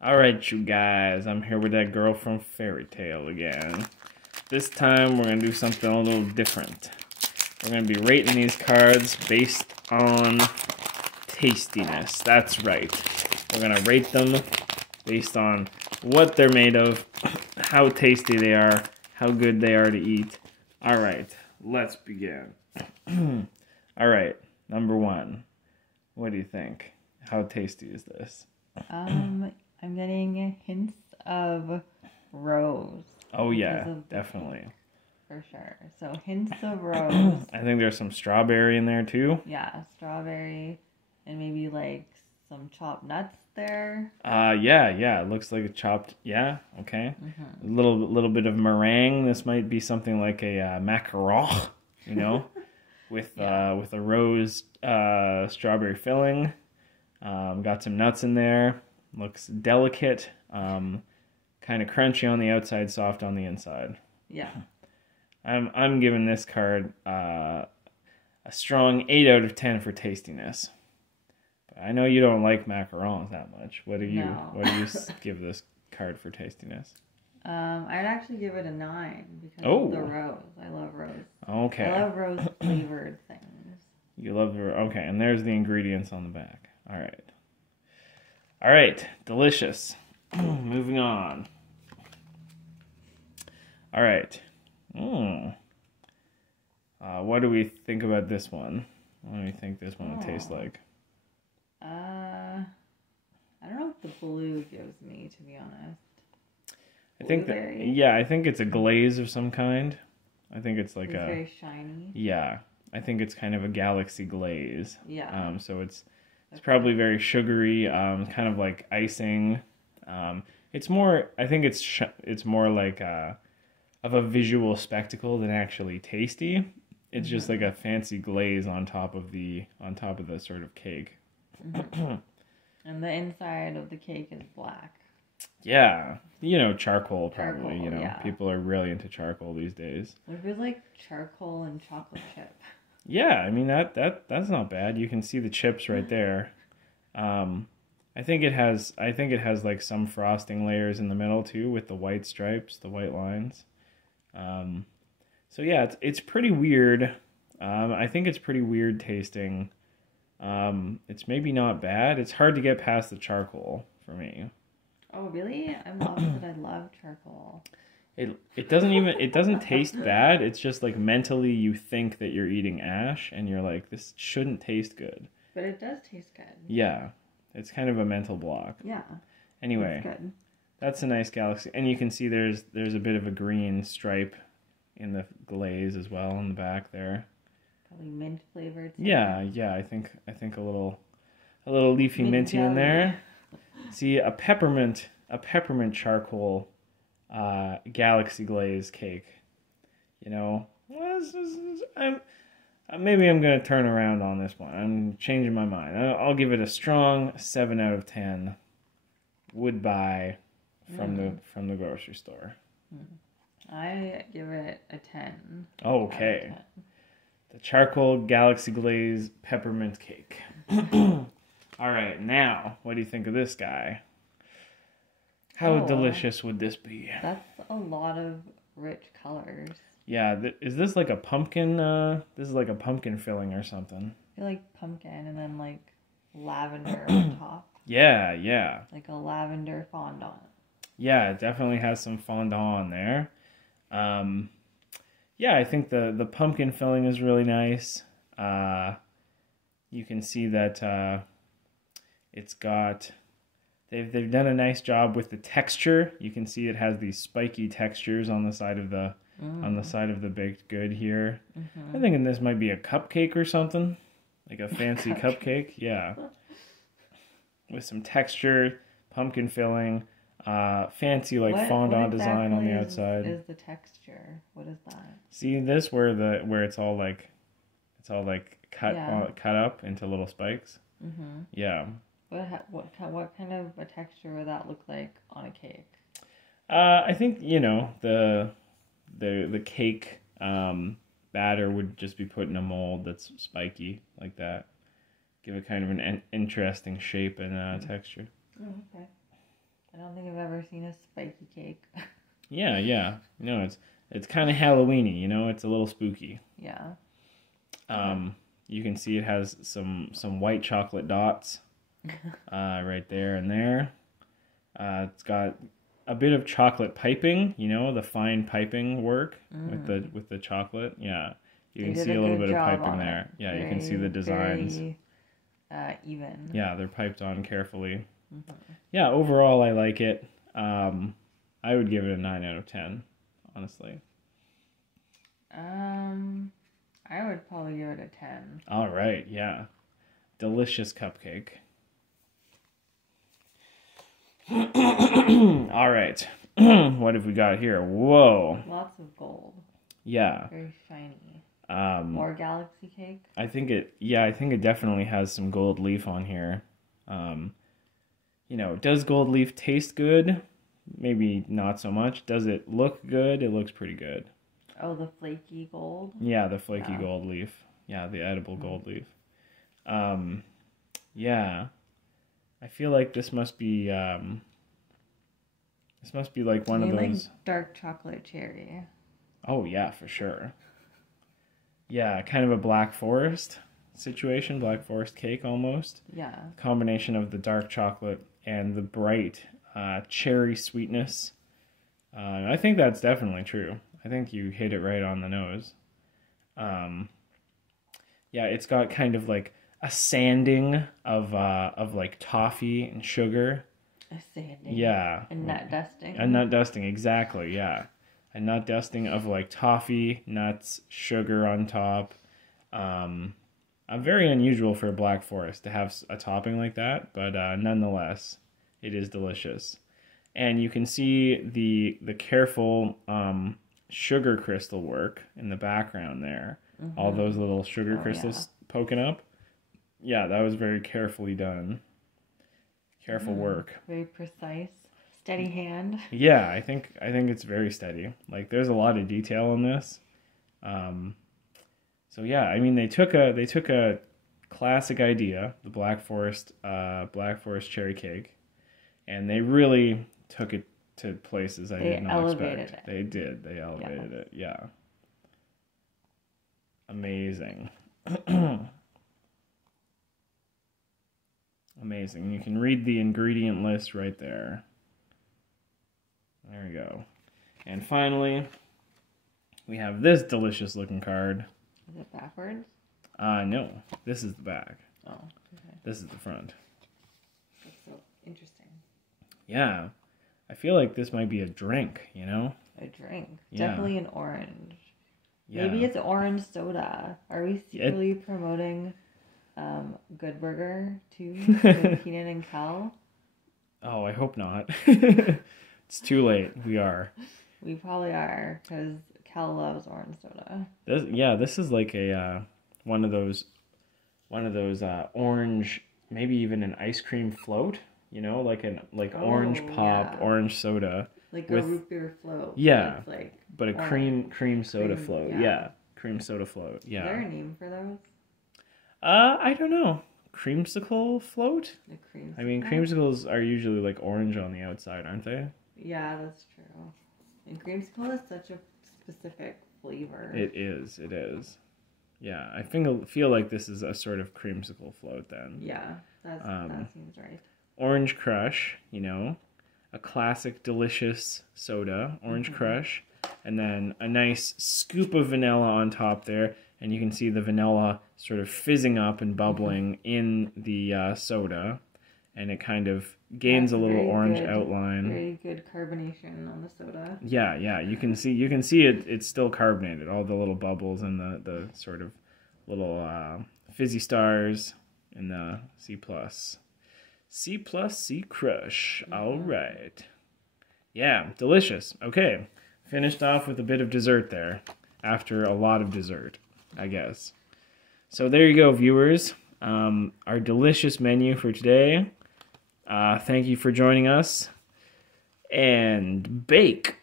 Alright, you guys, I'm here with that girl from Fairy Tale again. This time we're going to do something a little different. We're going to be rating these cards based on tastiness. That's right. We're going to rate them based on what they're made of, how tasty they are, how good they are to eat. Alright, let's begin. Alright, number one. What do you think? How tasty is this? I'm getting hints of rose. Oh yeah, definitely. For sure. So hints of rose. I think there's some strawberry in there too. Yeah, strawberry and maybe like some chopped nuts there. Yeah. It looks like a chopped. Yeah, okay. A little bit of meringue. This might be something like a macaron, you know, with with a rose strawberry filling. Got some nuts in there. Looks delicate. Kind of crunchy on the outside, soft on the inside. Yeah. I'm giving this card a strong 8 out of 10 for tastiness. But I know you don't like macarons that much. What do you give this card for tastiness? I'd actually give it a 9 because of the rose. I love rose. Okay. I love rose flavored things. You love okay, and there's the ingredients on the back. All right, delicious. Moving on. All right. What do we think about this one? What do we think this one will taste like? I don't know what the blue gives me, to be honest. I think I think it's a glaze of some kind. I think it's like very shiny. Yeah, I think it's kind of a galaxy glaze. Yeah. So it's probably very sugary, kind of like icing. It's more. I think it's more like of a visual spectacle than actually tasty. It's just like a fancy glaze on top of the sort of cake. And the inside of the cake is black. Yeah, charcoal probably. People are really into charcoal these days. It feels like charcoal and chocolate chip. Yeah, I mean that's not bad. You can see the chips right there. I think it has like some frosting layers in the middle too, with the white stripes, the white lines. So yeah, it's pretty weird. I think it's pretty weird tasting. It's maybe not bad. It's hard to get past the charcoal for me. Oh really? I'm opposite. I love charcoal. It doesn't taste bad. It's just like mentally you think that you're eating ash and you're like, this shouldn't taste good. But it does taste good. Yeah. It's kind of a mental block. Yeah. Anyway, good. That's a nice galaxy. And you can see there's a bit of a green stripe in the glaze as well in the back there. Probably mint flavored. Yeah, I think a little leafy minty in there. See, a peppermint charcoal galaxy glaze cake. Maybe I'm going to turn around on this one. I'm changing my mind. I'll give it a strong 7 out of 10. Would buy from the grocery store. I give it a 10. Oh, okay. The charcoal galaxy glaze peppermint cake. All right, now what do you think of this guy? How delicious would this be? That's a lot of rich colors. Yeah, is this like a pumpkin? This is like a pumpkin filling or something. I feel like pumpkin and then like lavender on top. Yeah. Like a lavender fondant. Yeah, it definitely has some fondant on there. Yeah, I think the pumpkin filling is really nice. You can see that it's got. They've done a nice job with the texture. You can see it has these spiky textures on the side of the baked good here. I'm thinking this might be a cupcake or something, like a fancy cupcake. Yeah, with some texture, pumpkin filling, fancy like fondant design on the outside. Is the texture? What is that? See this where it's all like cut up into little spikes. Yeah. What kind of a texture would that look like on a cake? I think the cake batter would just be put in a mold that's spiky like that. Give it kind of an interesting shape and texture. Oh, okay. I don't think I've ever seen a spiky cake. Yeah, yeah. It's kind of Halloweeny, it's a little spooky. Yeah. You can see it has some white chocolate dots right there and there. It's got a bit of chocolate piping, the fine piping work with the chocolate. Yeah, you can see a little bit of piping there. Yeah, you can see the designs. Very, even. Yeah, they're piped on carefully. Yeah, overall I like it. I would give it a 9 out of 10, honestly. I would probably give it a 10. All right, yeah. Delicious cupcake. All right. What have we got here? Whoa. Lots of gold. Yeah. Very shiny. More galaxy cake. I think it definitely has some gold leaf on here. Does gold leaf taste good? Maybe not so much. Does it look good? It looks pretty good. Oh, the flaky gold? Yeah, the flaky gold leaf. Yeah, the edible gold leaf. Yeah. I feel like this must be like one of those like dark chocolate cherry. Oh yeah, for sure. Yeah, kind of a Black Forest situation, Black Forest cake almost. Yeah. Combination of the dark chocolate and the bright cherry sweetness. I think that's definitely true. I think you hit it right on the nose. Yeah, it's got kind of like a sanding of like toffee and sugar. A sanding. Yeah. A nut dusting. A nut dusting, exactly, yeah. A nut dusting of like toffee, nuts, sugar on top. Very unusual for a Black Forest to have a topping like that, but nonetheless, it is delicious. And you can see the careful sugar crystal work in the background there. All those little sugar crystals poking up. Yeah, that was very carefully done. Careful work. Very precise. Steady hand. Yeah, I think it's very steady. Like there's a lot of detail in this. So yeah, I mean they took a classic idea, the Black Forest cherry cake, and they really took it to places I did not expect. They did. They elevated it. Yeah. Amazing. Amazing. You can read the ingredient list right there. There we go. And finally, we have this delicious looking card. Is it backwards? No. This is the back. Oh, okay. This is the front. That's so interesting. Yeah. I feel like this might be a drink, A drink. Yeah. Definitely an orange. Yeah. Maybe it's orange soda. Are we secretly promoting Good Burger too? With Keenan and Kel? Oh, I hope not. It's too late. We are. We probably are, because Kel loves orange soda. This is like a one of those orange, maybe even an ice cream float. Orange pop, orange soda. Like a root beer float. Yeah. But a cream soda float. Yeah. Cream soda float. Yeah. Is there a name for those? I don't know. Creamsicle float? The creamsicle? I mean, creamsicles are usually like orange on the outside, aren't they? Yeah, that's true. And creamsicle is such a specific flavor. It is. Yeah, I feel like this is a sort of creamsicle float then. Yeah, that seems right. Orange Crush, a classic delicious soda, Orange Crush, and then a nice scoop of vanilla on top there, and you can see the vanilla sort of fizzing up and bubbling in the soda, and it kind of gains a little orange outline. Very good carbonation on the soda. Yeah, you can see it's still carbonated, all the little bubbles and the sort of little fizzy stars in the C+. C Crush. All right. Yeah, delicious. Okay, finished off with a bit of dessert there after a lot of dessert, I guess. So there you go, viewers. Our delicious menu for today. Thank you for joining us. And bake.